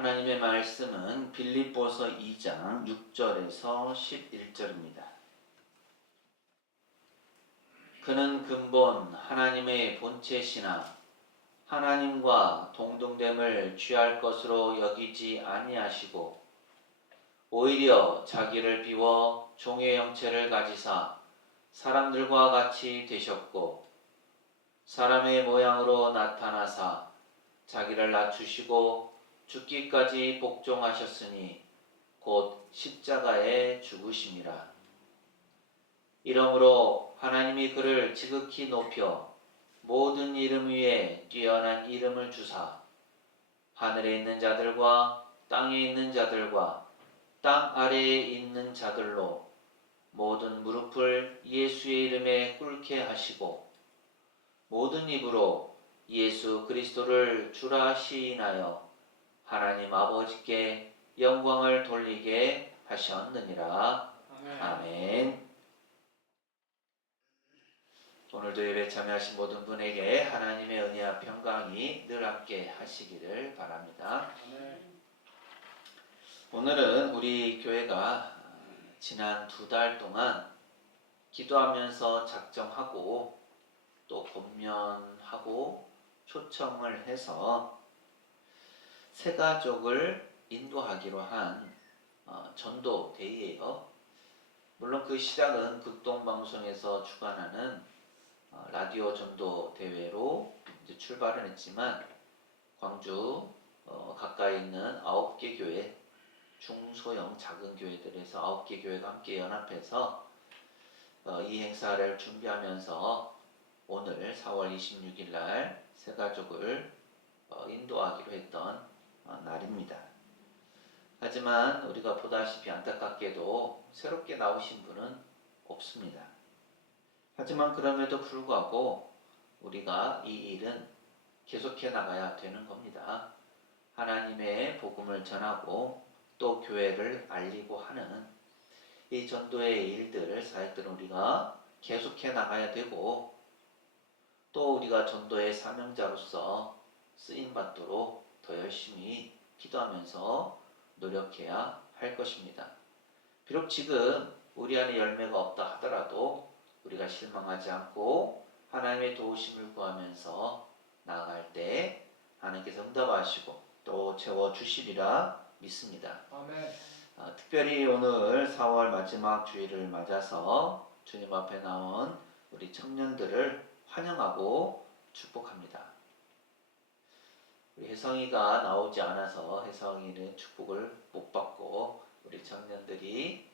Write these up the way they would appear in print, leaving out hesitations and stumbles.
하나님의 말씀은 빌립보서 2장 6절에서 11절입니다. 그는 근본 하나님의 본체시나 하나님과 동등됨을 취할 것으로 여기지 아니하시고 오히려 자기를 비워 종의 형체를 가지사 사람들과 같이 되셨고 사람의 모양으로 나타나사 자기를 낮추시고 죽기까지 복종하셨으니 곧 십자가에 죽으심이라. 이러므로 하나님이 그를 지극히 높여 모든 이름 위에 뛰어난 이름을 주사 하늘에 있는 자들과 땅에 있는 자들과 땅 아래에 있는 자들로 모든 무릎을 예수의 이름에 꿇게 하시고 모든 입으로 예수 그리스도를 주라 시인하여 하나님 아버지께 영광을 돌리게 하셨느니라. 아멘. 오늘도 예배 참여하신 모든 분에게 하나님의 은혜와 평강이 늘 함께 하시기를 바랍니다. 오늘은 우리 교회가 지난 2달 동안 기도하면서 작정하고 또 권면하고 초청을 해서 새가족을 인도하기로 한 전도 대회예요. 물론 그 시작은 극동방송에서 주관하는 라디오 전도 대회로 이제 출발은 했지만 광주 가까이 있는 9개 교회, 중소형 작은 교회들에서 9개 교회가 함께 연합해서 이 행사를 준비하면서 오늘 4월 26일 날 새가족을 인도하기로 했던 날입니다. 하지만 우리가 보다시피 안타깝게도 새롭게 나오신 분은 없습니다. 하지만 그럼에도 불구하고 우리가 이 일은 계속해 나가야 되는 겁니다. 하나님의 복음을 전하고 또 교회를 알리고 하는 이 전도의 일들, 사역들은 우리가 계속해 나가야 되고 또 우리가 전도의 사명자로서 쓰임받도록 더 열심히 기도하면서 노력해야 할 것입니다. 비록 지금 우리 안에 열매가 없다 하더라도 우리가 실망하지 않고 하나님의 도우심을 구하면서 나아갈 때 하나님께서 응답하시고 또 채워주시리라 믿습니다. 아멘. 특별히 오늘 4월 마지막 주일을 맞아서 주님 앞에 나온 우리 청년들을 환영하고 축복합니다. 우리 혜성이가 나오지 않아서 혜성이는 축복을 못 받고 우리 청년들이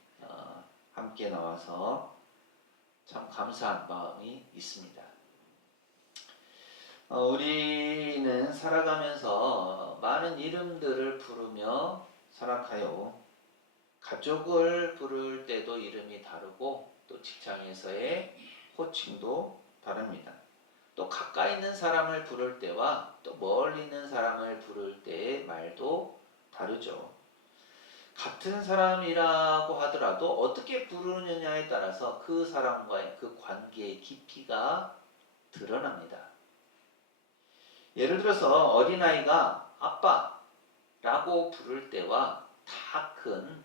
함께 나와서 참 감사한 마음이 있습니다. 우리는 살아가면서 많은 이름들을 부르며 살아가요. 가족을 부를 때도 이름이 다르고 또 직장에서의 호칭도 다릅니다. 또 가까이 있는 사람을 부를 때와 또 멀리 있는 사람을 부를 때의 말도 다르죠. 같은 사람이라고 하더라도 어떻게 부르느냐에 따라서 그 사람과의 그 관계의 깊이가 드러납니다. 예를 들어서 어린아이가 아빠라고 부를 때와 다 큰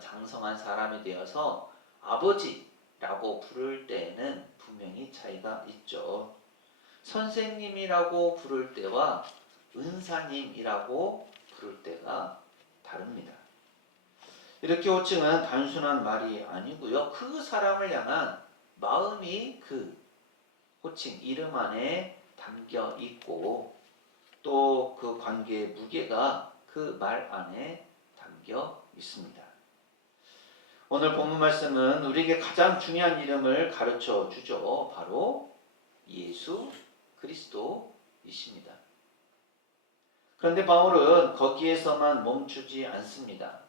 장성한 사람이 되어서 아버지라고 부를 때에는 분명히 차이가 있죠. 선생님이라고 부를 때와 은사님이라고 부를 때가 다릅니다. 이렇게 호칭은 단순한 말이 아니고요. 그 사람을 향한 마음이 그 호칭, 이름 안에 담겨 있고 또 그 관계의 무게가 그 말 안에 담겨 있습니다. 오늘 본문 말씀은 우리에게 가장 중요한 이름을 가르쳐 주죠. 바로 예수 그리스도이십니다. 그런데 바울은 거기에서만 멈추지 않습니다.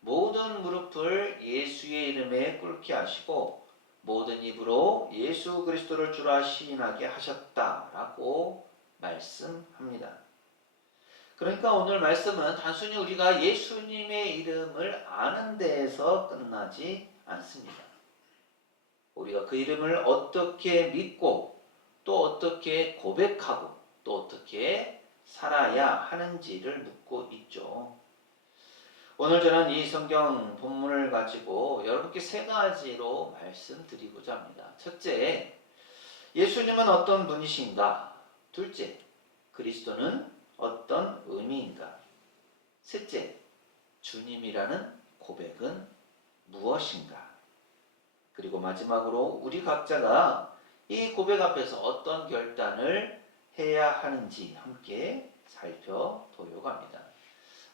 모든 무릎을 예수의 이름에 꿇게 하시고 모든 입으로 예수 그리스도를 주라 시인하게 하셨다라고 말씀합니다. 그러니까 오늘 말씀은 단순히 우리가 예수님의 이름을 아는 데에서 끝나지 않습니다. 우리가 그 이름을 어떻게 믿고 또 어떻게 고백하고 또 어떻게 살아야 하는지를 묻고 있죠. 오늘 저는 이 성경 본문을 가지고 여러분께 세 가지로 말씀드리고자 합니다. 첫째, 예수님은 어떤 분이신가? 둘째, 그리스도는 어떤 의미인가? 셋째, 주님이라는 고백은 무엇인가? 그리고 마지막으로 우리 각자가 이 고백 앞에서 어떤 결단을 해야 하는지 함께 살펴보려고 합니다.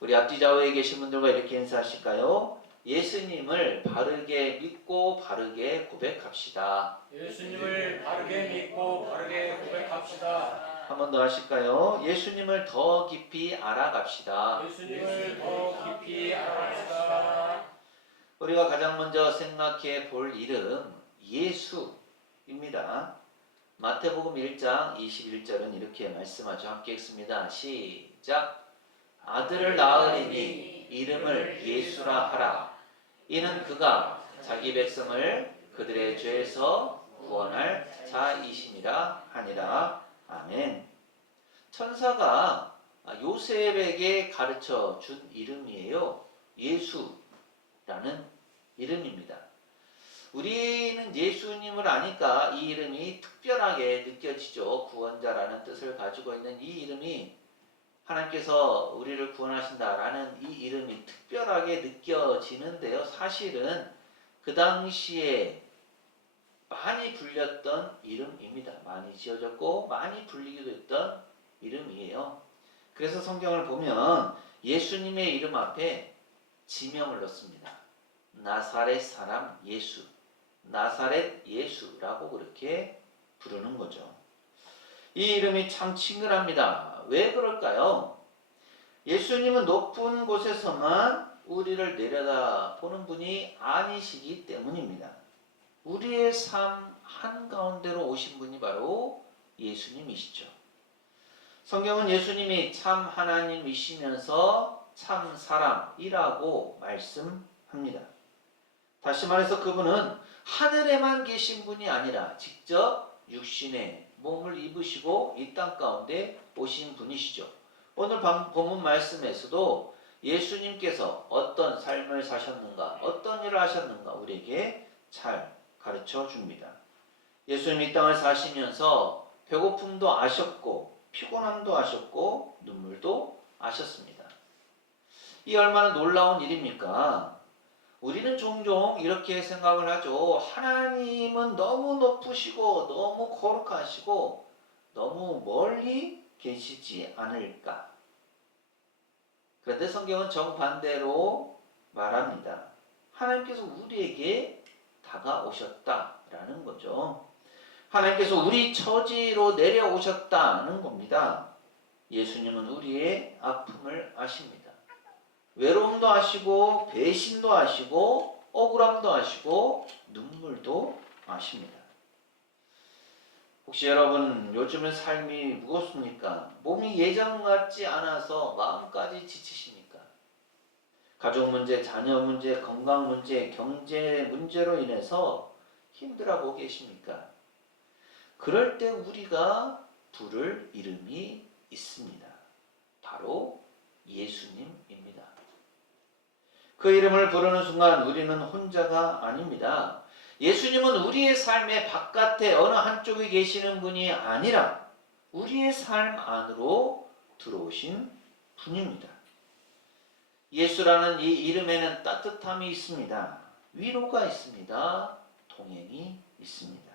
우리 앞뒤 좌우에 계신 분들과 이렇게 인사하실까요? 예수님을 바르게 믿고 바르게 고백합시다. 예수님을 바르게 믿고 바르게 고백합시다. 한 번 더 하실까요? 예수님을 더 깊이 알아갑시다. 예수님을 더 깊이 알아갑시다. 우리가 가장 먼저 생각해 볼 이름 예수입니다. 마태복음 1장 21절은 이렇게 말씀하죠. 함께 읽습니다. 시작. 아들을 낳으리니 이름을 예수라 하라. 이는 그가 자기 백성을 그들의 죄에서 구원할 자이심이라 하니라. 아멘. 천사가 요셉에게 가르쳐 준 이름이에요. 예수라는 이름입니다. 우리는 예수님을 아니까 이 이름이 특별하게 느껴지죠. 구원자라는 뜻을 가지고 있는 이 이름이 하나님께서 우리를 구원하신다라는 이 이름이 특별하게 느껴지는데요. 사실은 그 당시에 많이 불렸던 이름입니다. 많이 지어졌고 많이 불리기도 했던 이름이에요. 그래서 성경을 보면 예수님의 이름 앞에 지명을 넣습니다. 나사렛 사람 예수, 나사렛 예수라고 그렇게 부르는 거죠. 이 이름이 참 친근합니다. 왜 그럴까요? 예수님은 높은 곳에서만 우리를 내려다보는 분이 아니시기 때문입니다. 우리의 삶 한가운데로 오신 분이 바로 예수님이시죠. 성경은 예수님이 참 하나님이시면서 참 사람이라고 말씀합니다. 다시 말해서 그분은 하늘에만 계신 분이 아니라 직접 육신의 몸을 입으시고 이 땅 가운데 오신 분이시죠. 오늘 본문 말씀에서도 예수님께서 어떤 삶을 사셨는가, 어떤 일을 하셨는가 우리에게 잘 가르쳐 줍니다. 예수님 이 땅을 사시면서 배고픔도 아셨고 피곤함도 아셨고 눈물도 아셨습니다. 이 얼마나 놀라운 일입니까? 우리는 종종 이렇게 생각을 하죠. 하나님은 너무 높으시고 너무 거룩하시고 너무 멀리 계시지 않을까? 그런데 성경은 정반대로 말합니다. 하나님께서 우리에게 다가오셨다라는 거죠. 하나님께서 우리 처지로 내려오셨다는 겁니다. 예수님은 우리의 아픔을 아십니다. 외로움도 아시고 배신도 아시고 억울함도 아시고 눈물도 아십니다. 혹시 여러분 요즘은 삶이 무겁습니까? 몸이 예전 같지 않아서 마음까지 지치십니까? 가족 문제, 자녀 문제, 건강 문제, 경제 문제로 인해서 힘들어하고 계십니까? 그럴 때 우리가 부를 이름이 있습니다. 바로 예수님입니다. 그 이름을 부르는 순간 우리는 혼자가 아닙니다. 예수님은 우리의 삶의 바깥에 어느 한쪽에 계시는 분이 아니라 우리의 삶 안으로 들어오신 분입니다. 예수라는 이 이름에는 따뜻함이 있습니다. 위로가 있습니다. 동행이 있습니다.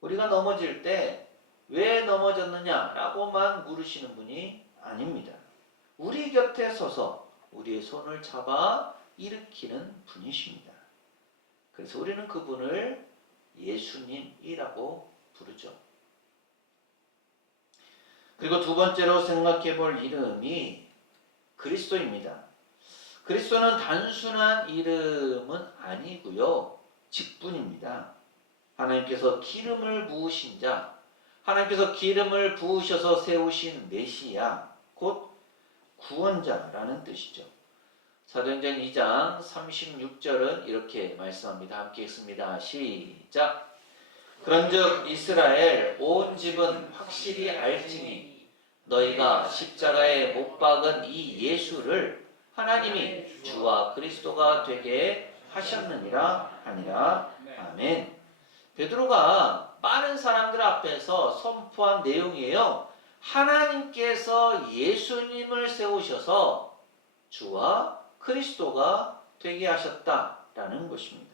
우리가 넘어질 때 왜 넘어졌느냐라고만 물으시는 분이 아닙니다. 우리 곁에 서서 우리의 손을 잡아 일으키는 분이십니다. 그래서 우리는 그분을 예수님이라고 부르죠. 그리고 두 번째로 생각해 볼 이름이 그리스도입니다. 그리스도는 단순한 이름은 아니고요. 직분입니다. 하나님께서 기름을 부으신 자, 하나님께서 기름을 부으셔서 세우신 메시아, 곧 구원자라는 뜻이죠. 사도행전 2장 36절은 이렇게 말씀합니다. 함께 읽습니다. 시작. 그런즉 이스라엘 온 집은 확실히 알지니 너희가 십자가에 못 박은 이 예수를 하나님이 주와 그리스도가 되게 하셨느니라 하니라. 아멘. 베드로가 많은 사람들 앞에서 선포한 내용이에요. 하나님께서 예수님을 세우셔서 주와 그리스도가 되게 하셨다라는 것입니다.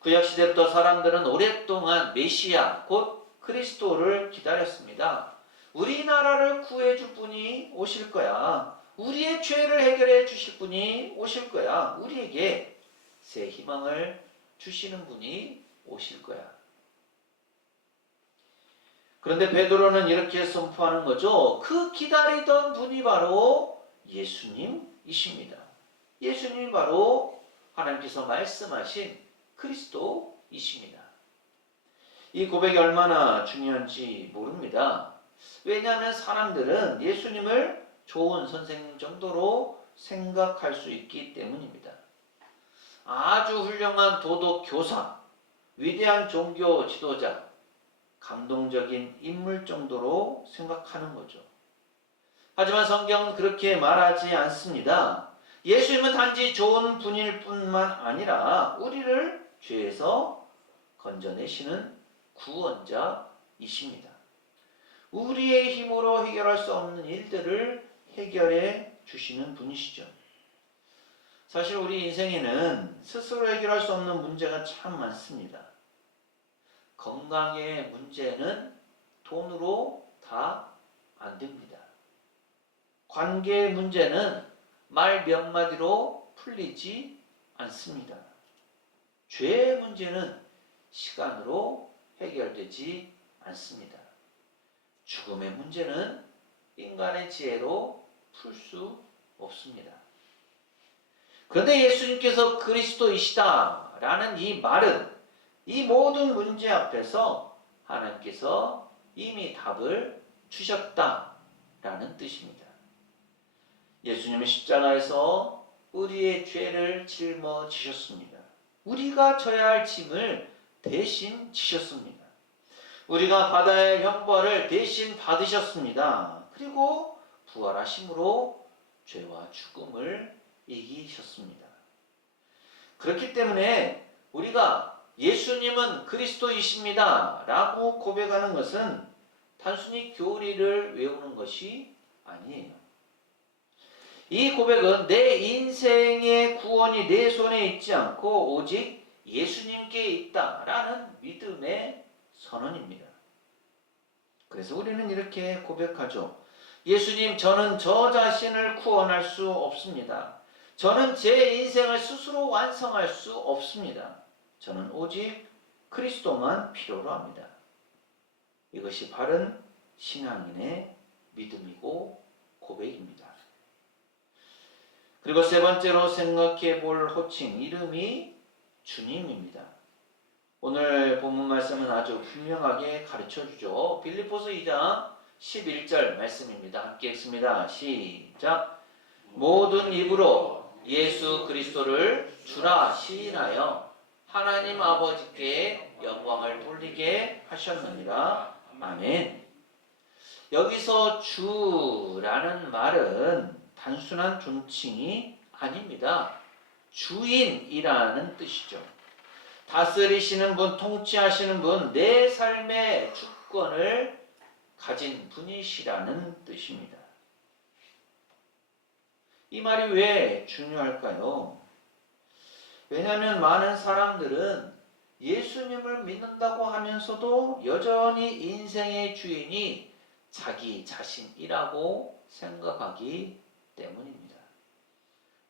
구약시대부터 사람들은 오랫동안 메시아 곧 그리스도를 기다렸습니다. 우리나라를 구해줄 분이 오실 거야. 우리의 죄를 해결해 주실 분이 오실 거야. 우리에게 새 희망을 주시는 분이 오실 거야. 그런데 베드로는 이렇게 선포하는 거죠. 그 기다리던 분이 바로 예수님이십니다. 예수님이 바로 하나님께서 말씀하신 그리스도이십니다. 이 고백이 얼마나 중요한지 모릅니다. 왜냐하면 사람들은 예수님을 좋은 선생님 정도로 생각할 수 있기 때문입니다. 아주 훌륭한 도덕 교사, 위대한 종교 지도자, 감동적인 인물 정도로 생각하는 거죠. 하지만 성경은 그렇게 말하지 않습니다. 예수님은 단지 좋은 분일 뿐만 아니라 우리를 죄에서 건져내시는 구원자이십니다. 우리의 힘으로 해결할 수 없는 일들을 해결해 주시는 분이시죠. 사실 우리 인생에는 스스로 해결할 수 없는 문제가 참 많습니다. 건강의 문제는 돈으로 다 안 됩니다. 관계의 문제는 말 몇 마디로 풀리지 않습니다. 죄의 문제는 시간으로 해결되지 않습니다. 죽음의 문제는 인간의 지혜로 풀 수 없습니다. 그런데 예수님께서 그리스도이시다라는 이 말은 이 모든 문제 앞에서 하나님께서 이미 답을 주셨다라는 뜻입니다. 예수님은 십자가에서 우리의 죄를 짊어지셨습니다. 우리가 져야 할 짐을 대신 지셨습니다. 우리가 받아야 할 형벌을 대신 받으셨습니다. 그리고 부활하심으로 죄와 죽음을 이기셨습니다. 그렇기 때문에 우리가 예수님은 그리스도이십니다 라고 고백하는 것은 단순히 교리를 외우는 것이 아니에요. 이 고백은 내 인생의 구원이 내 손에 있지 않고 오직 예수님께 있다라는 믿음의 선언입니다. 그래서 우리는 이렇게 고백하죠. 예수님, 저는 저 자신을 구원할 수 없습니다. 저는 제 인생을 스스로 완성할 수 없습니다. 저는 오직 그리스도만 필요로 합니다. 이것이 바른 신앙인의 믿음이고 고백입니다. 그리고 세 번째로 생각해 볼 호칭, 이름이 주님입니다. 오늘 본문 말씀은 아주 분명하게 가르쳐 주죠. 빌립보서 2장 11절 말씀입니다. 함께 읽습니다. 시작. 모든 입으로 예수 그리스도를 주라 시인하여 하나님 아버지께 영광을 돌리게 하셨느니라. 아멘. 여기서 주라는 말은 단순한 존칭이 아닙니다. 주인이라는 뜻이죠. 다스리시는 분, 통치하시는 분, 내 삶의 주권을 가진 분이시라는 뜻입니다. 이 말이 왜 중요할까요? 왜냐하면 많은 사람들은 예수님을 믿는다고 하면서도 여전히 인생의 주인이 자기 자신이라고 생각하기 때문입니다.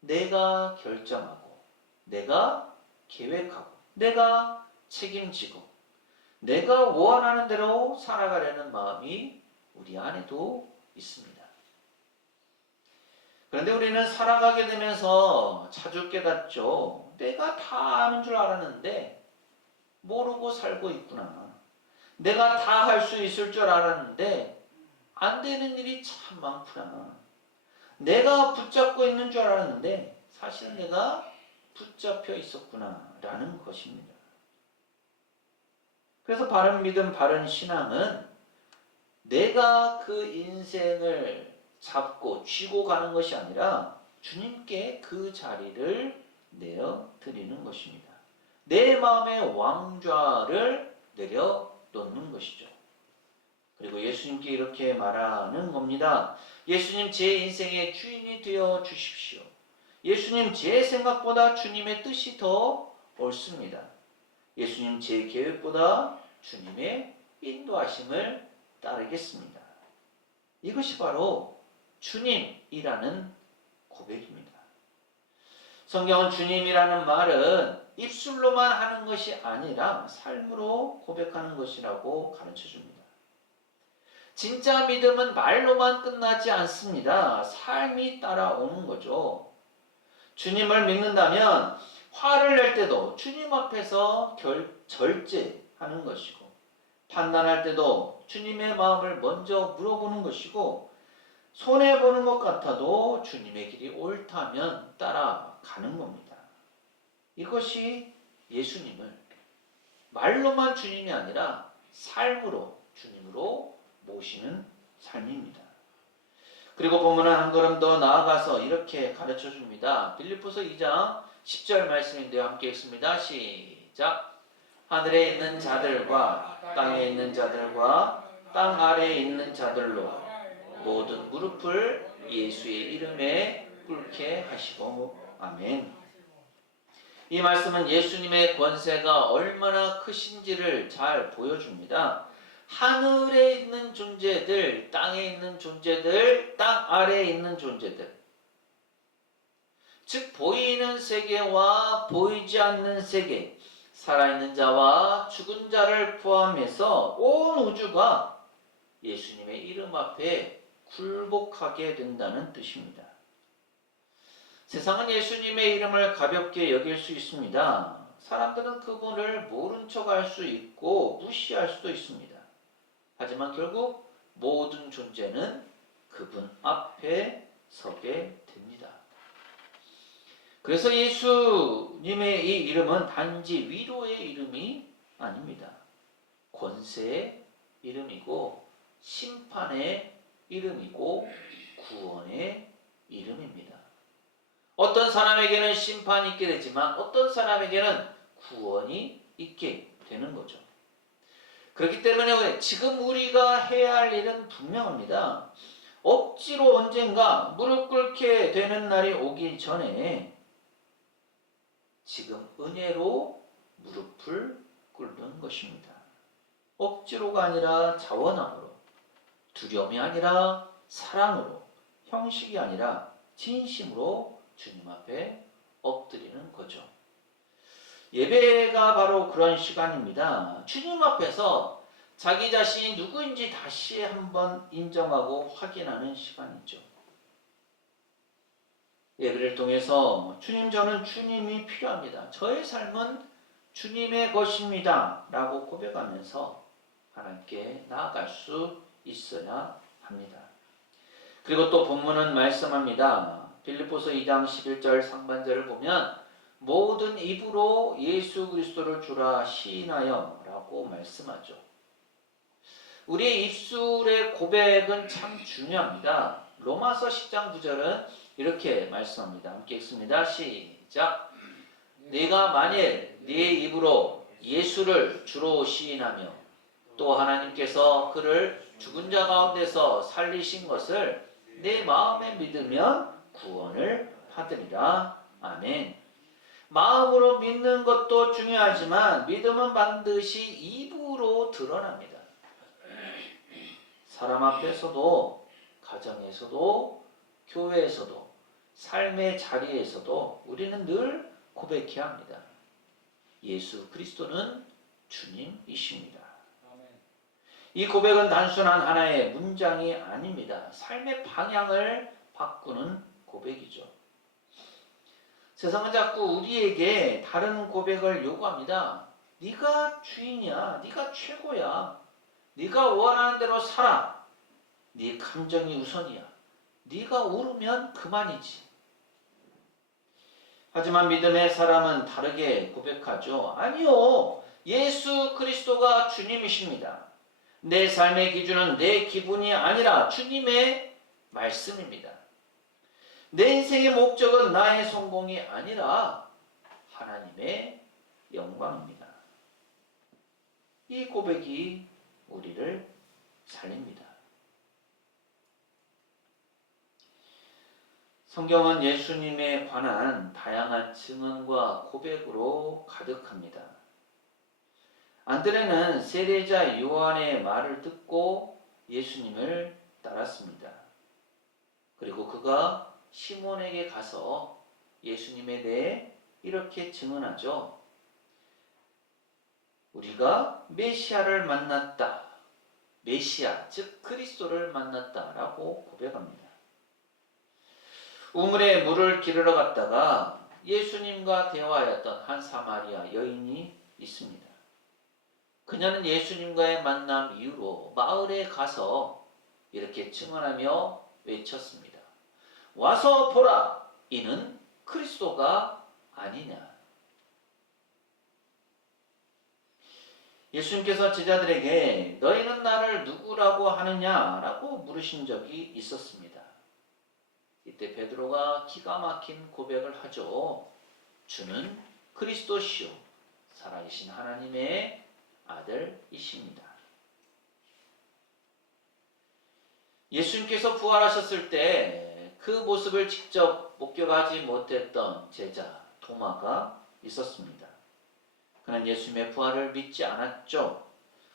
내가 결정하고, 내가 계획하고, 내가 책임지고, 내가 원하는 대로 살아가려는 마음이 우리 안에도 있습니다. 그런데 우리는 살아가게 되면서 자주 깨닫죠. 내가 다 아는 줄 알았는데 모르고 살고 있구나. 내가 다 할 수 있을 줄 알았는데 안 되는 일이 참 많구나. 내가 붙잡고 있는 줄 알았는데 사실 내가 붙잡혀 있었구나 라는 것입니다. 그래서 바른 믿음, 바른 신앙은 내가 그 인생을 잡고 쥐고 가는 것이 아니라 주님께 그 자리를 내어 드리는 것입니다. 내 마음의 왕좌를 내려놓는 것이죠. 그리고 예수님께 이렇게 말하는 겁니다. 예수님, 제 인생의 주인이 되어 주십시오. 예수님, 제 생각보다 주님의 뜻이 더 옳습니다. 예수님, 제 계획보다 주님의 인도하심을 따르겠습니다. 이것이 바로 주님이라는 고백입니다. 성경은 주님이라는 말은 입술로만 하는 것이 아니라 삶으로 고백하는 것이라고 가르쳐 줍니다. 진짜 믿음은 말로만 끝나지 않습니다. 삶이 따라오는 거죠. 주님을 믿는다면 화를 낼 때도 주님 앞에서 절제하는 것이고, 판단할 때도 주님의 마음을 먼저 물어보는 것이고, 손해보는 것 같아도 주님의 길이 옳다면 따라가는 겁니다. 이것이 예수님을 말로만 주님이 아니라 삶으로 주님으로 모시는 삶입니다. 그리고 본문은 한 걸음 더 나아가서 이렇게 가르쳐 줍니다. 빌립보서 2장 10절 말씀인데요. 함께 읽습니다. 시작. 하늘에 있는 자들과 땅에 있는 자들과 땅 아래에 있는 자들로 모든 무릎을 예수의 이름에 꿇게 하시고. 아멘. 이 말씀은 예수님의 권세가 얼마나 크신지를 잘 보여줍니다. 하늘에 있는 존재들, 땅에 있는 존재들, 땅 아래에 있는 존재들, 즉 보이는 세계와 보이지 않는 세계, 살아있는 자와 죽은 자를 포함해서 온 우주가 예수님의 이름 앞에 굴복하게 된다는 뜻입니다. 세상은 예수님의 이름을 가볍게 여길 수 있습니다. 사람들은 그분을 모른 척할 수 있고 무시할 수도 있습니다. 하지만 결국 모든 존재는 그분 앞에 서게 됩니다. 그래서 예수님의 이 이름은 단지 위로의 이름이 아닙니다. 권세의 이름이고 심판의 이름이고 구원의 이름입니다. 어떤 사람에게는 심판이 있게 되지만 어떤 사람에게는 구원이 있게 되는 거죠. 그렇기 때문에 지금 우리가 해야 할 일은 분명합니다. 억지로 언젠가 무릎 꿇게 되는 날이 오기 전에 지금 은혜로 무릎을 꿇는 것입니다. 억지로가 아니라 자원함으로, 두려움이 아니라 사랑으로, 형식이 아니라 진심으로 주님 앞에 엎드리는 거죠. 예배가 바로 그런 시간입니다. 주님 앞에서 자기 자신이 누구인지 다시 한번 인정하고 확인하는 시간이죠. 예배를 통해서 주님, 저는 주님이 필요합니다. 저의 삶은 주님의 것입니다. 라고 고백하면서 하나님께 나아갈 수 있어야 합니다. 그리고 또 본문은 말씀합니다. 빌립보서 2장 11절 상반절을 보면 모든 입으로 예수 그리스도를 주라 시인하여 라고 말씀하죠. 우리의 입술의 고백은 참 중요합니다. 로마서 10장 9절은 이렇게 말씀합니다. 함께 읽습니다. 시작. 네가 만일 네 입으로 예수를 주로 시인하며 또 하나님께서 그를 죽은 자 가운데서 살리신 것을 내 마음에 믿으면 구원을 받으리라. 아멘. 마음으로 믿는 것도 중요하지만 믿음은 반드시 입으로 드러납니다. 사람 앞에서도, 가정에서도, 교회에서도, 삶의 자리에서도 우리는 늘 고백해야 합니다. 예수 그리스도는 주님이십니다. 이 고백은 단순한 하나의 문장이 아닙니다. 삶의 방향을 바꾸는 고백이죠. 세상은 자꾸 우리에게 다른 고백을 요구합니다. 네가 주인이야. 네가 최고야. 네가 원하는 대로 살아. 네 감정이 우선이야. 네가 오르면 그만이지. 하지만 믿음의 사람은 다르게 고백하죠. 아니요. 예수 그리스도가 주님이십니다. 내 삶의 기준은 내 기분이 아니라 주님의 말씀입니다. 내 인생의 목적은 나의 성공이 아니라 하나님의 영광입니다. 이 고백이 우리를 살립니다. 성경은 예수님에 관한 다양한 증언과 고백으로 가득합니다. 안드레는 세례자 요한의 말을 듣고 예수님을 따랐습니다. 그리고 그가 시몬에게 가서 예수님에 대해 이렇게 증언하죠. 우리가 메시아를 만났다. 메시아, 즉 그리스도를 만났다라고 고백합니다. 우물에 물을 기르러 갔다가 예수님과 대화하였던 한 사마리아 여인이 있습니다. 그녀는 예수님과의 만남 이후로 마을에 가서 이렇게 증언하며 외쳤습니다. 와서 보라! 이는 그리스도가 아니냐. 예수님께서 제자들에게 너희는 나를 누구라고 하느냐라고 물으신 적이 있었습니다. 이때 베드로가 기가 막힌 고백을 하죠. 주는 그리스도시요 살아계신 하나님의 아들이십니다. 예수님께서 부활하셨을 때 그 모습을 직접 목격하지 못했던 제자 도마가 있었습니다. 그는 예수님의 부활을 믿지 않았죠.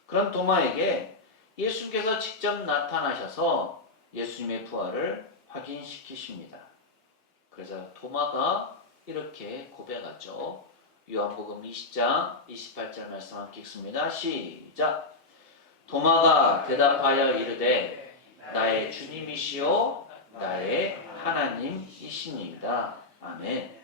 그런 도마에게 예수님께서 직접 나타나셔서 예수님의 부활을 확인시키십니다. 그래서 도마가 이렇게 고백하죠. 요한복음 20장 28절 말씀 함께 읽습니다. 시작. 도마가 대답하여 이르되 나의 주님이시요 나의 하나님이시니이다. 아멘.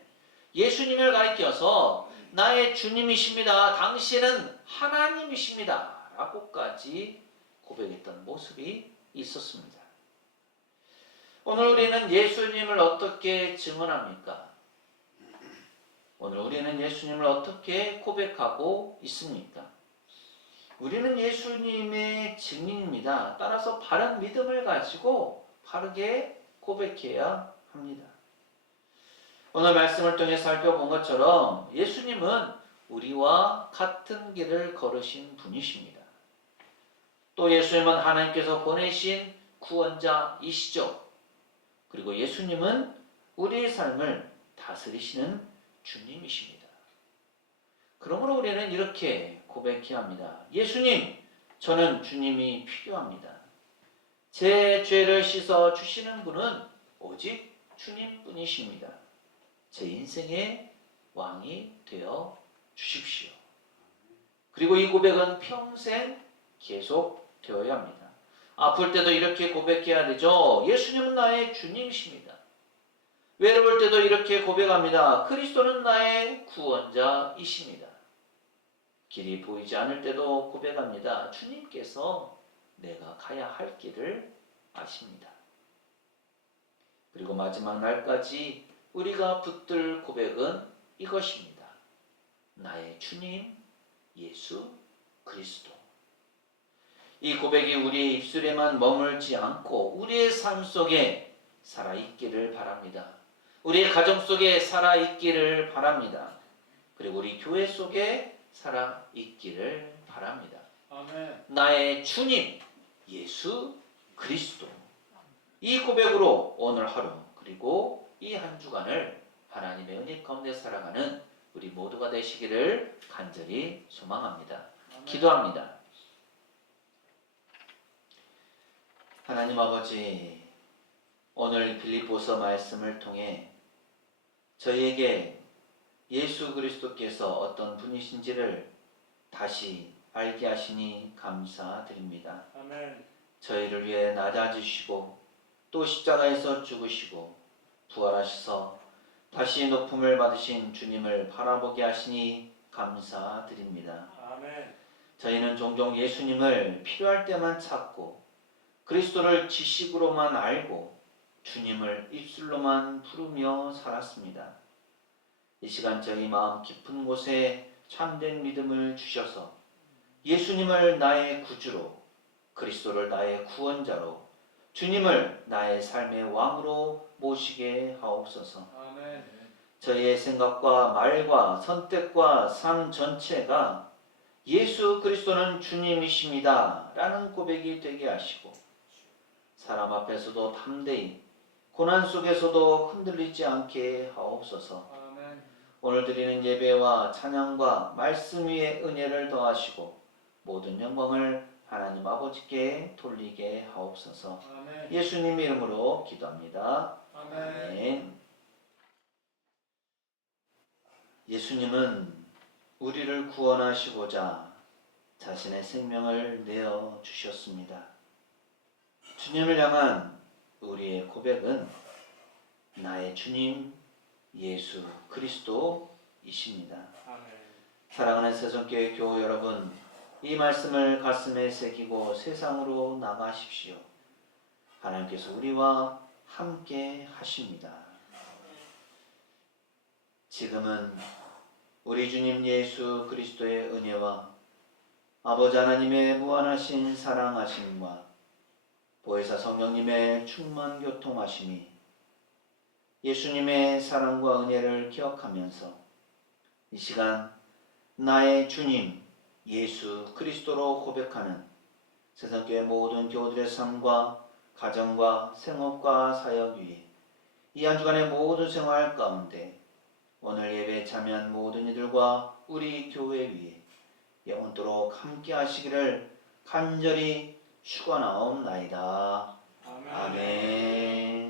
예수님을 가리켜서 나의 주님이십니다. 당신은 하나님이십니다. 라고까지 고백했던 모습이 있었습니다. 오늘 우리는 예수님을 어떻게 증언합니까? 오늘 우리는 예수님을 어떻게 고백하고 있습니까? 우리는 예수님의 증인입니다. 따라서 바른 믿음을 가지고 바르게 고백해야 합니다. 오늘 말씀을 통해 살펴본 것처럼 예수님은 우리와 같은 길을 걸으신 분이십니다. 또 예수님은 하나님께서 보내신 구원자이시죠. 그리고 예수님은 우리의 삶을 다스리시는 주님이십니다. 그러므로 우리는 이렇게 고백해야 합니다. 예수님, 저는 주님이 필요합니다. 제 죄를 씻어 주시는 분은 오직 주님뿐이십니다. 제 인생의 왕이 되어 주십시오. 그리고 이 고백은 평생 계속 되어야 합니다. 아플 때도 이렇게 고백해야 되죠. 예수님은 나의 주님이십니다. 외로울 때도 이렇게 고백합니다. 그리스도는 나의 구원자이십니다. 길이 보이지 않을 때도 고백합니다. 주님께서 내가 가야 할 길을 아십니다. 그리고 마지막 날까지 우리가 붙들 고백은 이것입니다. 나의 주님 예수 그리스도. 이 고백이 우리의 입술에만 머물지 않고 우리의 삶 속에 살아있기를 바랍니다. 우리의 가정 속에 살아있기를 바랍니다. 그리고 우리 교회 속에 살아있기를 바랍니다. 아멘. 나의 주님 예수 그리스도. 이 고백으로 오늘 하루 그리고 이 한 주간을 하나님의 은혜 가운데 살아가는 우리 모두가 되시기를 간절히 소망합니다. 아멘. 기도합니다. 하나님 아버지, 오늘 빌립보서 말씀을 통해 저희에게 예수 그리스도께서 어떤 분이신지를 다시 알게 하시니 감사드립니다. 아멘. 저희를 위해 낮아지시고 또 십자가에서 죽으시고 부활하셔서 다시 높음을 받으신 주님을 바라보게 하시니 감사드립니다. 아멘. 저희는 종종 예수님을 필요할 때만 찾고 그리스도를 지식으로만 알고 주님을 입술로만 부르며 살았습니다. 이 시간 저희 마음 깊은 곳에 참된 믿음을 주셔서 예수님을 나의 구주로 그리스도를 나의 구원자로, 주님을 나의 삶의 왕으로 모시게 하옵소서. 아멘. 저희의 생각과 말과 선택과 삶 전체가 예수 그리스도는 주님이십니다 라는 고백이 되게 하시고, 사람 앞에서도 담대히, 고난 속에서도 흔들리지 않게 하옵소서. 아멘. 오늘 드리는 예배와 찬양과 말씀 위에 은혜를 더하시고 모든 영광을 하나님 아버지께 돌리게 하옵소서. 아멘. 예수님 이름으로 기도합니다. 아멘. 아멘. 예수님은 우리를 구원하시고자 자신의 생명을 내어 주셨습니다. 주님을 향한 우리의 고백은 나의 주님 예수 그리스도이십니다. 아멘. 사랑하는 세종교회 교우 여러분, 이 말씀을 가슴에 새기고 세상으로 나가십시오. 하나님께서 우리와 함께 하십니다. 지금은 우리 주님 예수 그리스도의 은혜와 아버지 하나님의 무한하신 사랑하심과 보혜사 성령님의 충만 교통하심이 예수님의 사랑과 은혜를 기억하면서 이 시간 나의 주님 예수 그리스도로 고백하는 세상교회 모든 교우들의 삶과 가정과 생업과 사역 위에 이 한 주간의 모든 생활 가운데 오늘 예배에 참여한 모든 이들과 우리 교회 위에 영원토록 함께 하시기를 간절히 축원하옵나이다. 아멘.